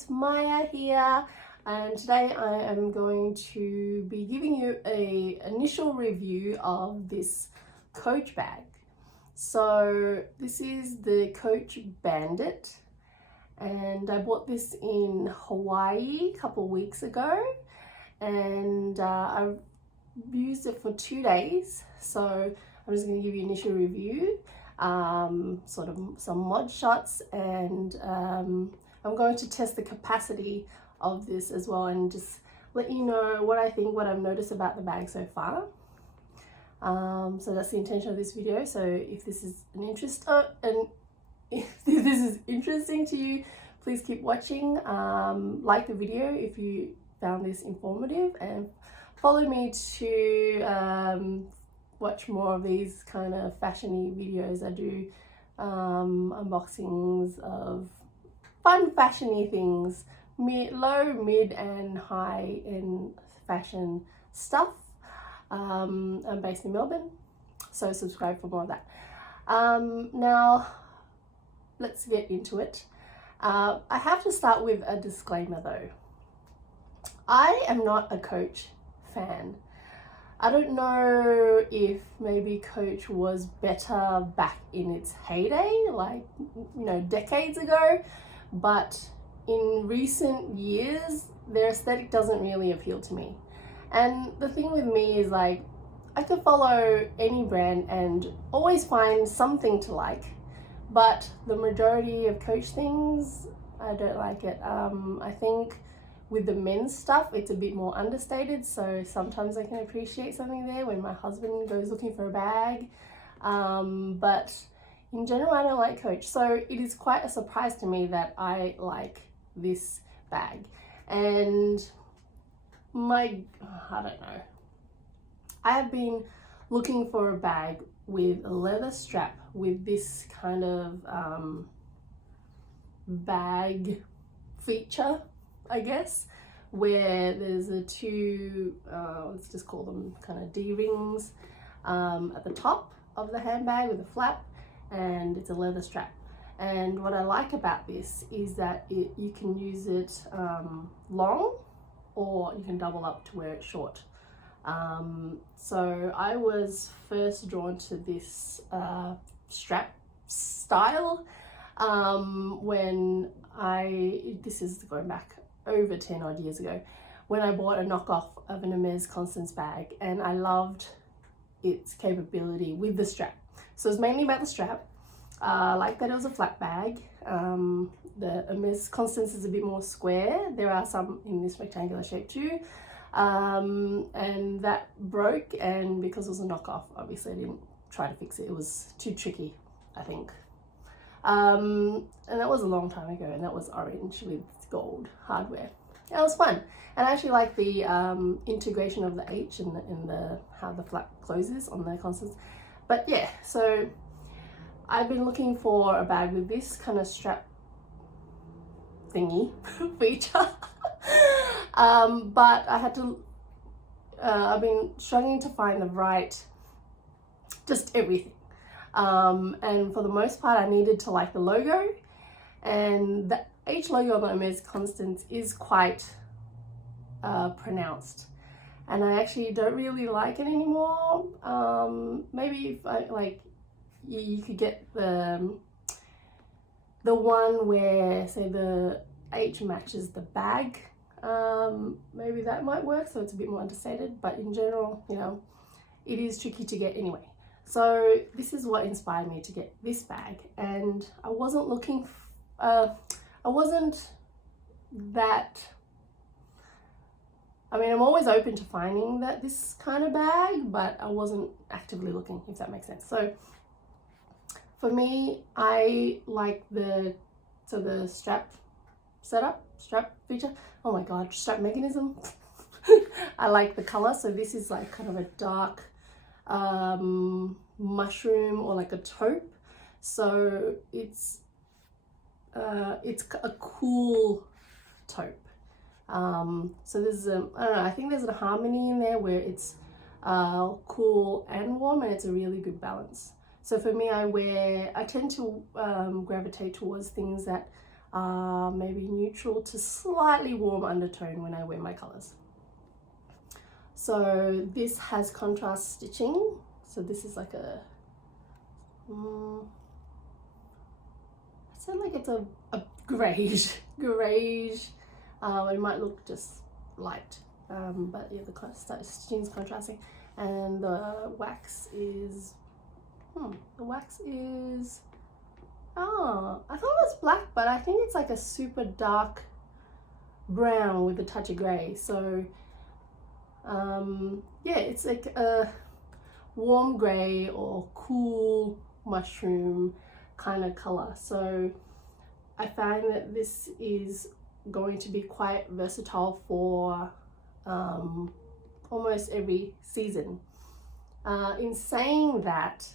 it's Maya here, and today I am going to be giving you an initial review of this COACH bag. So this is the COACH Bandit, and I bought this in Hawaii a couple of weeks ago, and I used it for 2 days. So I'm just going to give you an initial review, sort of some mod shots, and I'm going to test the capacity of this as well, and just let you know what I think, what I've noticed about the bag so far. So that's the intention of this video. So if this is if this is interesting to you, please keep watching. Like the video if you found this informative, and follow me to watch more of these kind of fashiony videos. I do unboxings of fun fashiony things, low, mid and high end fashion stuff. I'm based in Melbourne, so subscribe for more of that. Now let's get into it. I have to start with a disclaimer though. I am not a COACH fan. I don't know if maybe COACH was better back in its heyday, like, you know, decades ago, but in recent years their aesthetic doesn't really appeal to me. And the thing with me is, like, I could follow any brand and always find something to like, but the majority of COACH things, I don't like it. I think with the men's stuff, it's a bit more understated, so sometimes I can appreciate something there when my husband goes looking for a bag. But in general, I don't like COACH, so it is quite a surprise to me that I like this bag. And I don't know, I have been looking for a bag with a leather strap with this kind of bag feature, I guess, where there's a two, let's just call them kind of D-rings at the top of the handbag with a flap, and it's a leather strap. And what I like about this is that you can use it long, or you can double up to wear it short. So I was first drawn to this strap style when this is going back over 10 odd years ago, when I bought a knockoff of an Hermes Constance bag, and I loved its capability with the strap. So it's mainly about the strap. I like that it was a flat bag. The Hermes Constance is a bit more square. There are some in this rectangular shape too. And that broke, and because it was a knockoff, obviously I didn't try to fix it. It was too tricky, I think. And that was a long time ago, and that was orange with gold hardware. It was fun, and I actually like the integration of the H and the how the flap closes on the Constance. But yeah, so I've been looking for a bag with this kind of strap thingy feature. But I had to, I've been struggling to find the right, just everything. And for the most part, I needed to like the logo, and the H logo on the Hermes Constance is quite pronounced, and I actually don't really like it anymore. Maybe if I, like, you could get the one where, say, the H matches the bag. Maybe that might work, so it's a bit more understated, but in general, you know, it is tricky to get anyway. So this is what inspired me to get this bag, and I wasn't looking I'm always open to finding this kind of bag, but I wasn't actively looking, if that makes sense. So for me, I like the strap setup, strap feature. Oh my god, strap mechanism. I like the color. So this is like kind of a dark mushroom, or like a taupe. So it's a cool taupe. So there's I don't know, I think there's a harmony in there where it's cool and warm, and it's a really good balance. So for me, I tend to gravitate towards things that maybe neutral to slightly warm undertone when I wear my colors. So this has contrast stitching. So this is like a, I'd say like it's a greyish. It might look just light, but yeah, the stitching is contrasting, and the wax is, I thought it was black, but I think it's like a super dark brown with a touch of grey. So yeah, it's like a warm grey or cool mushroom kind of color. So I find that this is going to be quite versatile for almost every season. In saying that,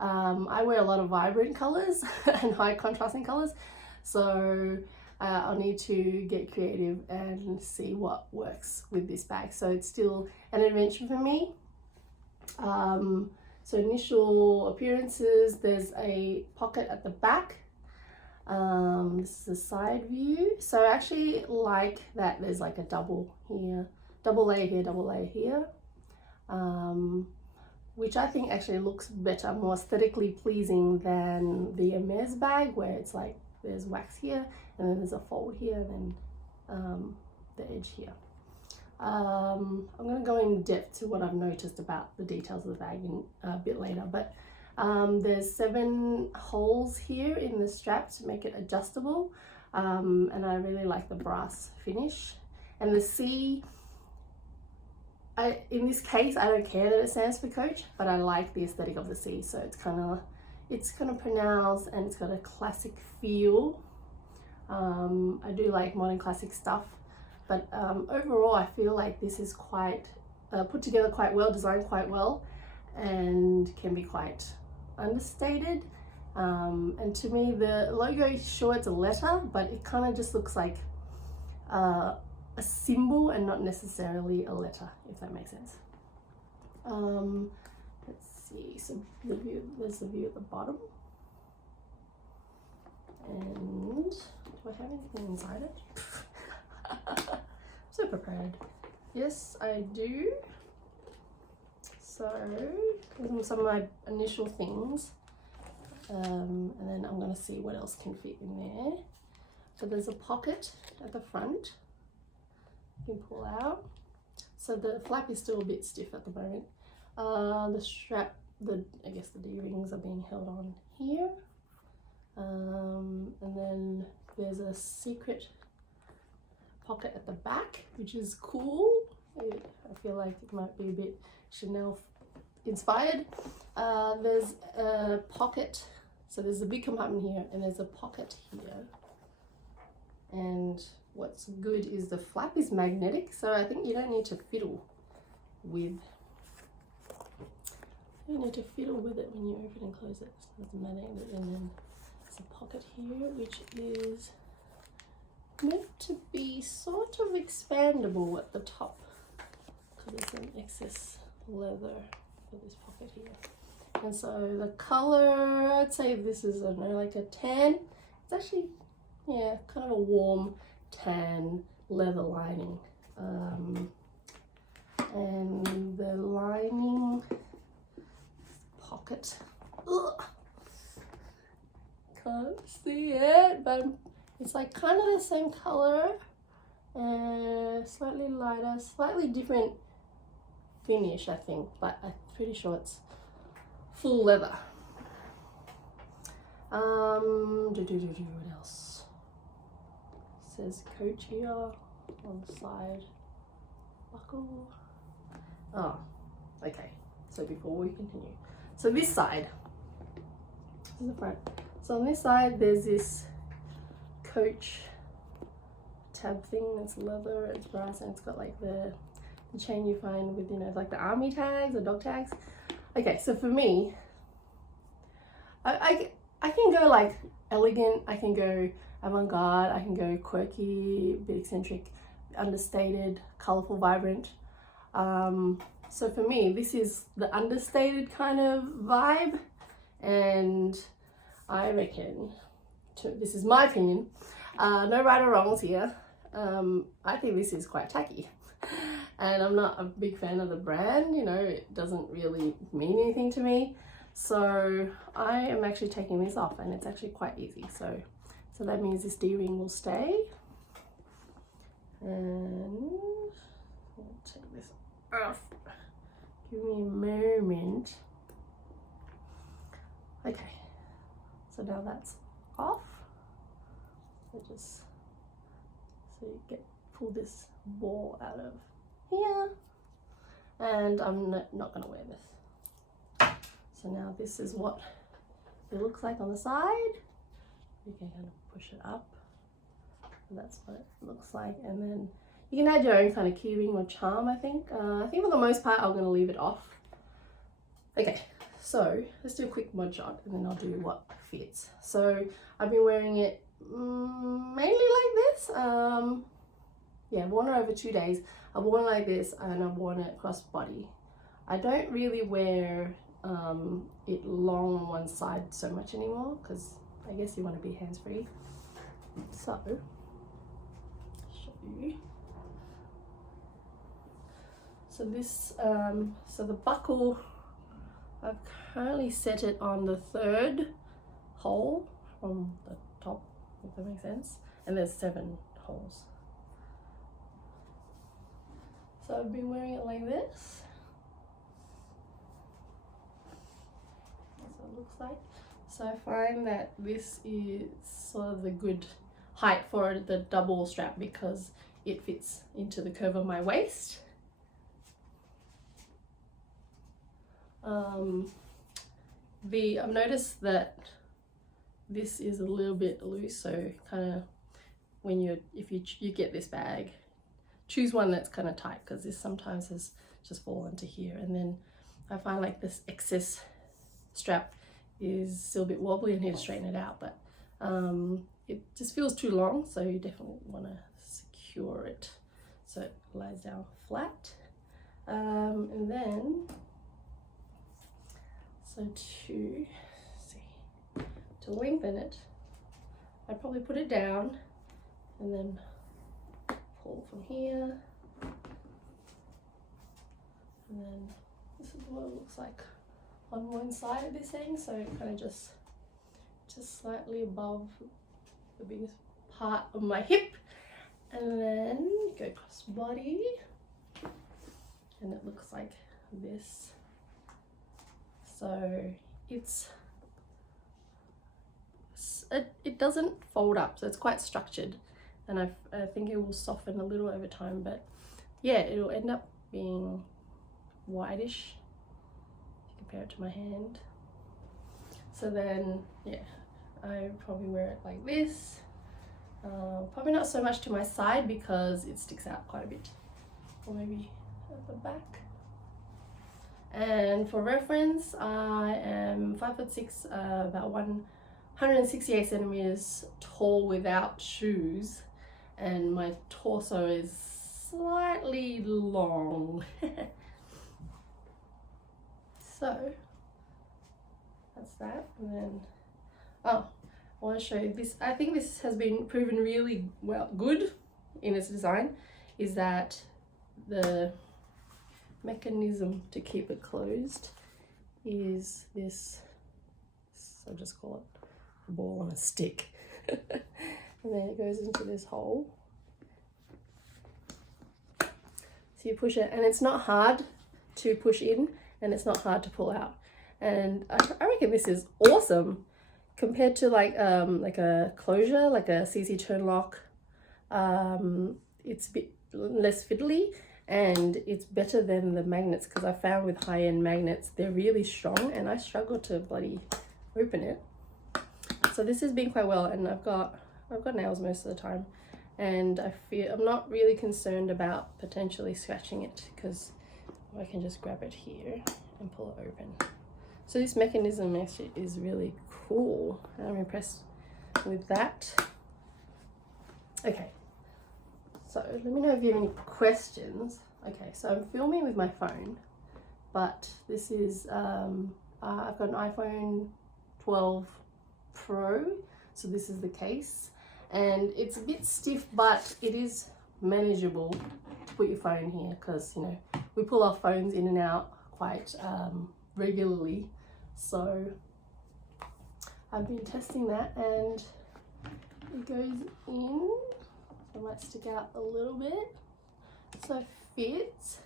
I wear a lot of vibrant colors and high contrasting colors, so I'll need to get creative and see what works with this bag. So it's still an adventure for me. So initial appearances, there's a pocket at the back. This is a side view. So I actually like that there's like a double here, double layer here, double layer here, which I think actually looks better, more aesthetically pleasing than the Hermes bag, where it's like there's wax here and then there's a fold here and then the edge here. I'm going to go in depth to what I've noticed about the details of the bag in a bit later, but there's 7 holes here in the strap to make it adjustable, and I really like the brass finish. And the C, in this case, I don't care that it stands for Coach, but I like the aesthetic of the C. So it's kind of pronounced and it's got a classic feel. I do like modern classic stuff, but overall I feel like this is quite put together quite well, designed quite well, and can be quite understated. And to me, the logo is sure it's a letter, but it kind of just looks like a symbol and not necessarily a letter, if that makes sense. Let's see, so there's the view at the bottom. And do I have anything inside it? I'm so prepared. Yes, I do. So these are some of my initial things, and then I'm going to see what else can fit in there. So there's a pocket at the front you can pull out. So the flap is still a bit stiff at the moment. The strap, I guess the D-rings are being held on here. And then there's a secret pocket at the back, which is cool. I feel like it might be a bit Chanel inspired. There's a pocket, so there's a big compartment here and there's a pocket here. And what's good is the flap is magnetic, so I think you don't need to fiddle with it when you open and close it. So there's a magnet, and then there's a pocket here which is meant to be sort of expandable at the top, because there's an excess leather for this pocket here. And so the color, I'd say this is, I don't know, like a tan. It's actually, yeah, kind of a warm tan leather lining. And the lining pocket, ugh, can't see it, but it's like kind of the same color and slightly lighter, slightly different finish, I think, but I'm pretty sure it's full leather. What else? It says Coach here on the side buckle. Oh, okay. So before we continue, so this side, this is the front. So on this side, there's this Coach tab thing that's leather, it's brass, and it's got like the chain you find with, you know, like the army tags or dog tags. Okay, so for me, I can go like elegant, I can go avant-garde, I can go quirky, a bit eccentric, understated, colorful, vibrant. So for me, this is the understated kind of vibe, and I reckon, this is my opinion, No right or wrongs here. I think this is quite tacky. And I'm not a big fan of the brand, you know, it doesn't really mean anything to me. So I am actually taking this off, and it's actually quite easy. So that means this D-ring will stay. And I'll take this off. Give me a moment. Okay, so now that's off. So you pull this ball out of here, and I'm not going to wear this. So now this is what it looks like on the side. You can kind of push it up. That's what it looks like, and then you can add your own kind of keyring or charm. I think for the most part I'm going to leave it off. Okay, so let's do a quick mod shot, and then I'll do what fits. So I've been wearing it mainly like this. Yeah, I've worn it over 2 days. I've worn it like this, and I've worn it cross body. I don't really wear it long on one side so much anymore, because I guess you want to be hands-free. So show you. So this, so the buckle, I've currently set it on the 3rd hole from the top, if that makes sense, and there's 7 holes. So I've been wearing it like this. That's what it looks like. So I find that this is sort of the good height for the double strap, because it fits into the curve of my waist. I've noticed that this is a little bit loose, so kind of when if you get this bag, choose one that's kind of tight, because this sometimes has just fallen to here, and then I find like this excess strap is still a bit wobbly and need to straighten it out, but it just feels too long, so you definitely want to secure it so it lies down flat. And then to lengthen it, I'd probably put it down and then pull from here, and then this is what it looks like on one side of this thing. So kind of just slightly above the biggest part of my hip, and then go across body, and it looks like this. So it doesn't fold up, so it's quite structured, and I think it will soften a little over time, but yeah, it'll end up being whitish if you compare it to my hand. So then yeah, I probably wear it like this, probably not so much to my side because it sticks out quite a bit, or maybe at the back. And for reference, I am 5'6", about 168 centimeters tall without shoes, and my torso is slightly long. So that's that. And then I want to show you this. I think this has been proven really good in its design, is that the mechanism to keep it closed is this, I'll just call it a ball on a stick. And then it goes into this hole. So you push it, and it's not hard to push in, and it's not hard to pull out. And I reckon this is awesome compared to like a closure, like a CC turn lock. It's a bit less fiddly, and it's better than the magnets, because I found with high-end magnets they're really strong, and I struggle to bloody open it. So this has been quite well, and I've got nails most of the time, and I'm not really concerned about potentially scratching it, because I can just grab it here and pull it open. So this mechanism actually is really cool. I'm impressed with that. Okay. So let me know if you have any questions. Okay, so I'm filming with my phone, but this is, I've got an iPhone 12 Pro, so this is the case, and it's a bit stiff, but it is manageable to put your phone here, because you know we pull our phones in and out quite regularly. So I've been testing that, and it goes in, so it might stick out a little bit, so it fits.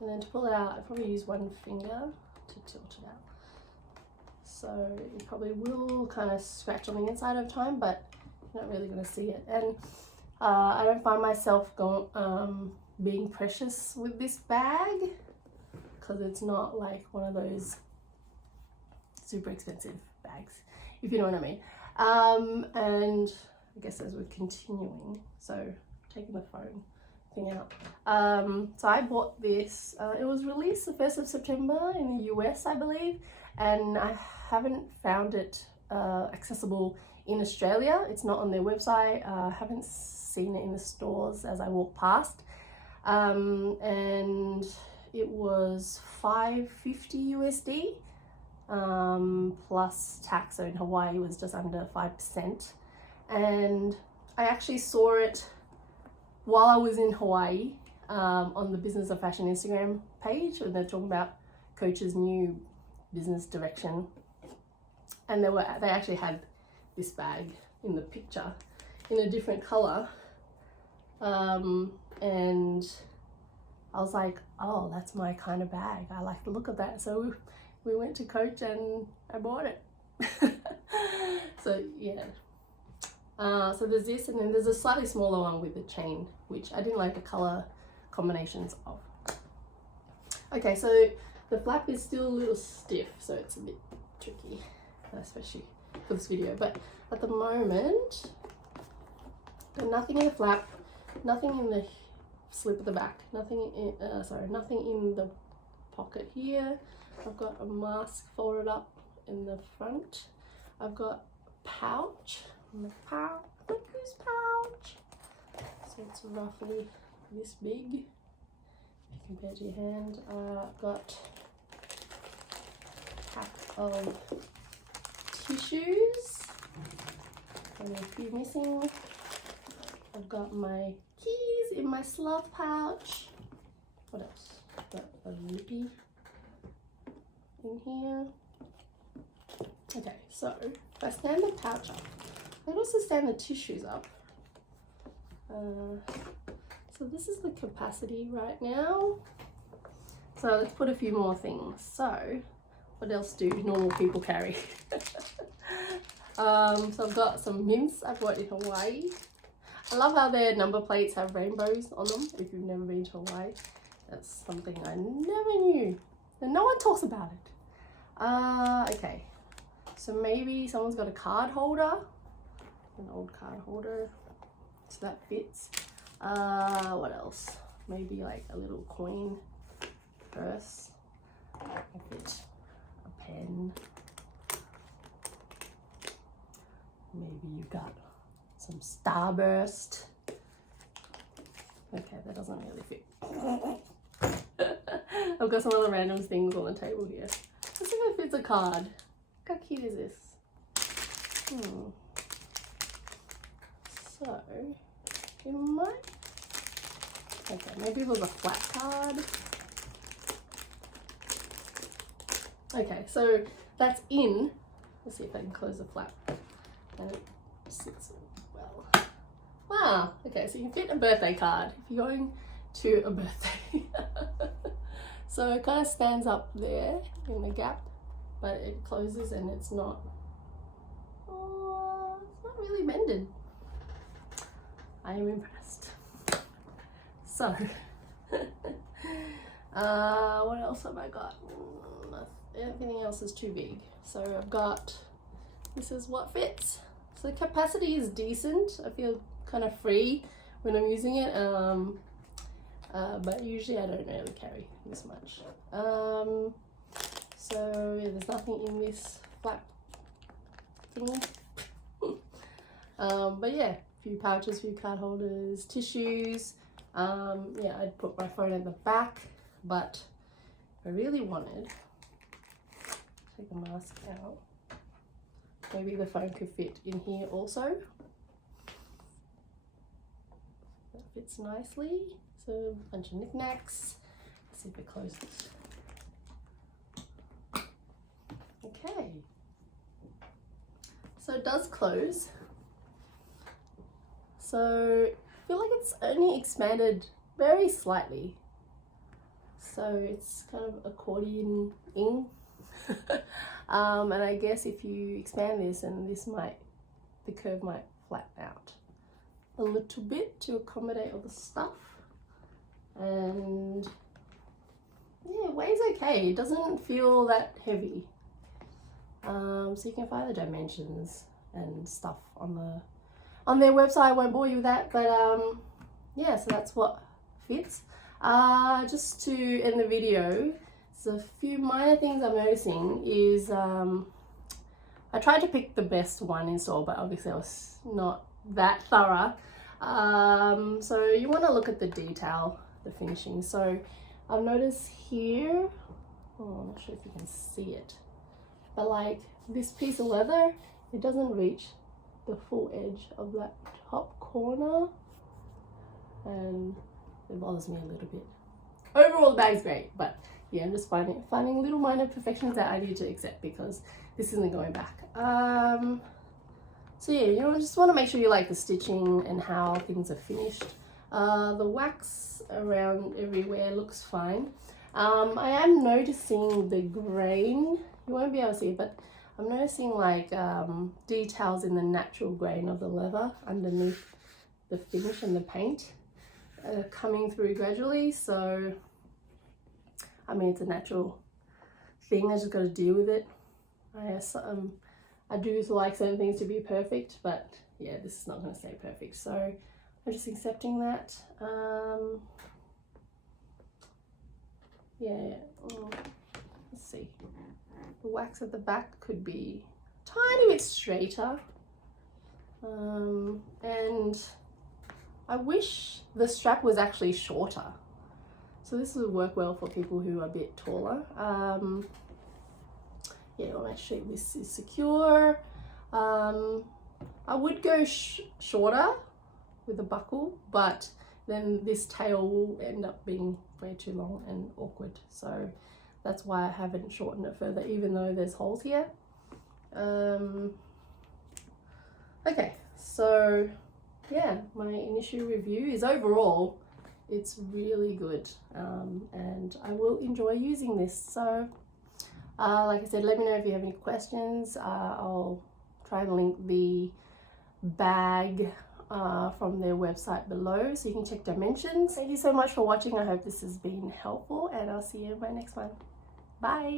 And then to pull it out, I probably use one finger to tilt it out. So you probably will kind of scratch on the inside over time, but you're not really going to see it. And I don't find myself being precious with this bag, because it's not like one of those super expensive bags, if you know what I mean. And I guess as we're continuing, so taking the phone thing out. So I bought this, it was released the 1st of September in the US, I believe, and I haven't found it accessible in Australia. It's not on their website. I haven't seen it in the stores as I walk past. And it was $5.50 USD plus tax. So in Hawaii it was just under 5%. And I actually saw it while I was in Hawaii on the Business of Fashion Instagram page, and they're talking about Coach's new business direction, and they actually had this bag in the picture in a different color, and I was like, oh, that's my kind of bag. I like the look of that. So we went to Coach and I bought it. So yeah. So there's this, and then there's a slightly smaller one with the chain, which I didn't like the color combinations of. Okay, so the flap is still a little stiff, so it's a bit tricky, especially for this video. But at the moment, got nothing in the flap, nothing in the slip at the back, nothing in nothing in the pocket here. I've got a mask folded up in the front. I've got a pouch. Look whose pouch. So it's roughly this big compared to your hand. I've got a pack of tissues and a few missing. I've got my keys in my slove pouch. What else? I've got a lippy in here. Okay, so if I stand the pouch up, I can also stand the tissues up. So this is the capacity right now. So let's put a few more things. So what else do normal people carry? So I've got some mints I bought in Hawaii. I love how their number plates have rainbows on them. If you've never been to Hawaii, that's something I never knew, and no one talks about it. Okay, so maybe someone's got a card holder, an old card holder, so that fits. What else? Maybe like a little coin purse. A bit, a pen. Maybe you've got some Starburst. Okay, that doesn't really fit. I've got some other random things on the table here. Let's see if it fits a card. How cute is this? So, it might... Okay, maybe it was a flat card. Okay, so that's in. Let's see if I can close the flap. And it sits well. Wow, okay, so you can fit a birthday card if you're going to a birthday. So it kind of stands up there in the gap, but it closes and it's not really bended. I am impressed. So, what else have I got? Everything else is too big. So I've got, this is what fits. So capacity is decent. I feel kind of free when I'm using it. But usually I don't really carry this much. So yeah, there's nothing in this flap thingy. But yeah, a few pouches, a few card holders, tissues. Yeah, I'd put my phone at the back, but if I really wanted, take the mask out. Maybe the phone could fit in here also. That fits nicely. So a bunch of knickknacks. Let's see if it closes. Okay. So it does close. So I feel like it's only expanded very slightly. So it's kind of accordion-ing. And I guess if you expand this, and the curve might flatten out a little bit to accommodate all the stuff. And yeah, it weighs okay. It doesn't feel that heavy. So you can find the dimensions and stuff on their website. I won't bore you with that, but yeah, so that's what fits. Just to end the video, so a few minor things I'm noticing is I tried to pick the best one in store, but obviously I was not that thorough. So you want to look at the detail, the finishing. So I've noticed here, oh, I'm not sure if you can see it, but like this piece of leather, it doesn't reach the full edge of that top corner, and it bothers me a little bit. Overall, the bag's great, but yeah, I'm just finding little minor imperfections that I need to accept because this isn't going back. So yeah, you know, I just want to make sure you like the stitching and how things are finished. The wax around everywhere looks fine. I am noticing the grain. You won't be able to see it, but I'm noticing like details in the natural grain of the leather underneath the finish and the paint coming through gradually. So I mean, it's a natural thing. I just got to deal with it. I do like certain things to be perfect, but yeah, this is not going to stay perfect. So I'm just accepting that. Yeah. Let's see. The wax at the back could be a tiny bit straighter. And I wish the strap was actually shorter. So this would work well for people who are a bit taller. Yeah, I'll make sure this is secure. I would go shorter with a buckle, but then this tail will end up being way too long and awkward. So that's why I haven't shortened it further, even though there's holes here. Okay, so yeah, my initial review is overall, it's really good, and I will enjoy using this. So like I said, let me know if you have any questions. I'll try and link the bag from their website below so you can check dimensions. Thank you so much for watching. I hope this has been helpful, and I'll see you in my next one. Bye.